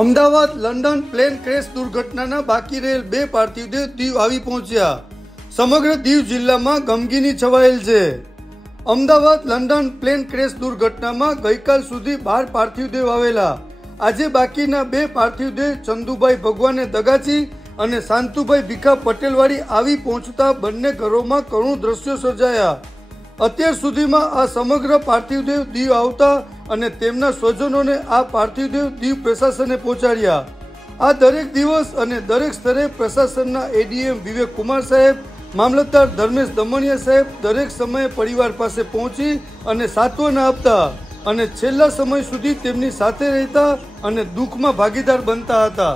Ahmedabad London plane crash દુર્ઘટનાના બાકી રહેલ 2 પાર્થિવ દેહ દીવ આવી પહોંચ્યા। સમગ્ર દીવ જિલ્લામાં ગમગીની છવાયેલ છે। અમદાવાદ લંડન પ્લેન ક્રેશ દુર્ઘટનામાં ગઈકાલ સુધી 12 પાર્થિવ દેહ આવેલા। આજે બાકીના 2 પાર્થિવ દેહ ચંદુભાઈ ભગવાને દગાચી અને શાંતુભાઈ ભીખા પટેલવાડી આવી પહોંચતા બંને ઘરોમાં કરુણ દ્રશ્યો સર્જાયા। અત્યાર સુધીમાં આ સમગ્ર પાર્થિવ દેહ દીવ આવતા અને તેમના સ્વજનોને આ પાર્થિવ દેહ દીવ પ્રશાસને પહોંચાડ્યા। આ દરેક દિવસ અને દરેક સ્તરે પ્રશાસનના એડીએમ વિવેક કુમાર સાહેબ, મામલતદાર ધર્મેશ દમણિયા સાહેબ દરેક સમયે પરિવાર પાસે પહોંચી અને સાંત્વના આપતા અને છેલ્લા સમય સુધી તેમની સાથે રહેતા અને દુઃખમાં ભાગીદાર બનતા હતા।